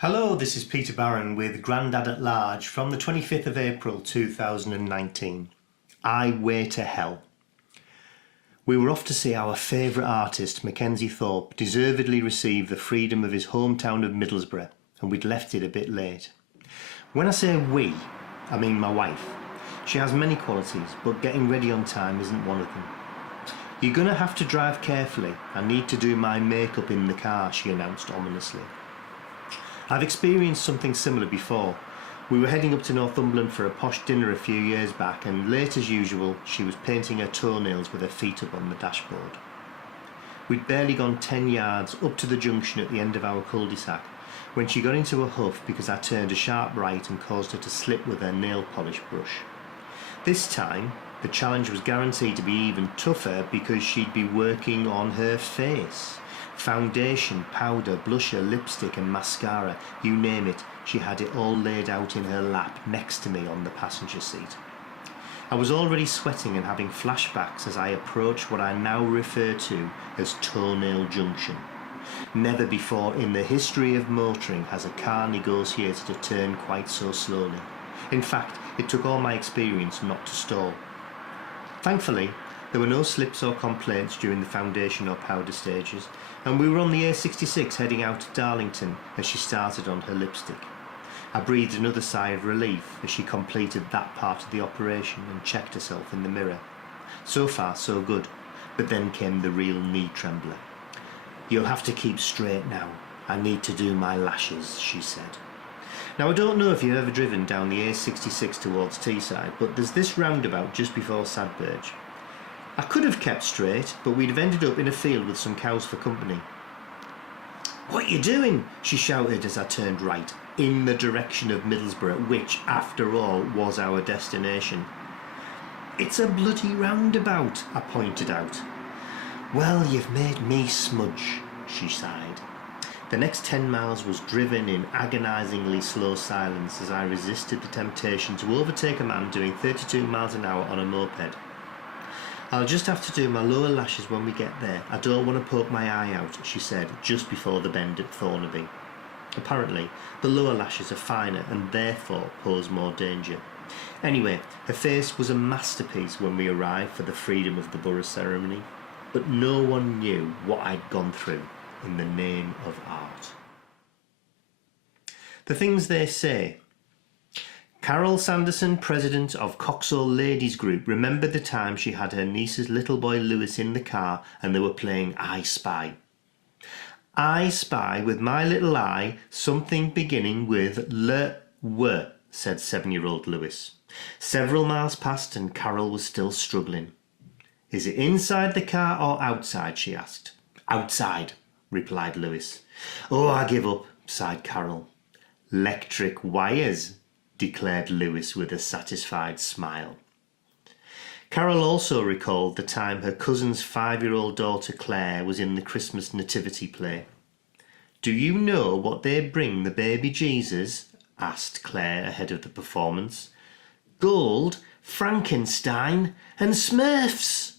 Hello, this is Peter Barron with Grandad at Large from the 25th of April 2019. Eyeway to Hell. We were off to see our favourite artist, Mackenzie Thorpe, deservedly receive the freedom of his hometown of Middlesbrough, and we'd left it a bit late. When I say we, I mean my wife. She has many qualities, but getting ready on time isn't one of them. You're gonna have to drive carefully. I need to do my makeup in the car, she announced ominously. I've experienced something similar before. We were heading up to Northumberland for a posh dinner a few years back, and late as usual, she was painting her toenails with her feet up on the dashboard. We'd barely gone 10 yards up to the junction at the end of our cul-de-sac when she got into a huff because I turned a sharp right and caused her to slip with her nail polish brush. This time, the challenge was guaranteed to be even tougher because she'd be working on her face. Foundation, powder, blusher, lipstick and mascara, you name it, she had it all laid out in her lap next to me on the passenger seat. I was already sweating and having flashbacks as I approached what I now refer to as Toenail Junction. Never before in the history of motoring has a car negotiated a turn quite so slowly. In fact, it took all my experience not to stall. Thankfully, there were no slips or complaints during the foundation or powder stages, and we were on the A66 heading out to Darlington as she started on her lipstick. I breathed another sigh of relief as she completed that part of the operation and checked herself in the mirror. So far, so good, but then came the real knee trembler. "You'll have to keep straight now. I need to do my lashes," she said. Now, I don't know if you've ever driven down the A66 towards Teesside, but there's this roundabout just before Sadburge. I could have kept straight, but we'd have ended up in a field with some cows for company. "What you doing?" she shouted as I turned right, in the direction of Middlesbrough, which, after all, was our destination. "It's a bloody roundabout," I pointed out. "Well, you've made me smudge," she sighed. The next 10 miles was driven in agonisingly slow silence as I resisted the temptation to overtake a man doing 32 miles an hour on a moped. "I'll just have to do my lower lashes when we get there. I don't want to poke my eye out," she said just before the bend at Thornaby. Apparently, the lower lashes are finer and therefore pose more danger. Anyway, her face was a masterpiece when we arrived for the Freedom of the Borough ceremony, but no one knew what I'd gone through in the name of art. The things they say. Carol Sanderson, president of Coxall Ladies Group, remembered the time she had her niece's little boy Lewis in the car and they were playing I Spy. "I spy with my little eye something beginning with w," said 7-year-old Lewis. Several miles passed and Carol was still struggling. "Is it inside the car or outside?" she asked. "Outside," replied Lewis. "Oh, I give up," sighed Carol. "'Lectric wires," declared Lewis with a satisfied smile. Carol also recalled the time her cousin's 5-year-old daughter Claire was in the Christmas nativity play. "Do you know what they bring the baby Jesus?" asked Claire ahead of the performance. "Gold, Frankenstein and Smurfs."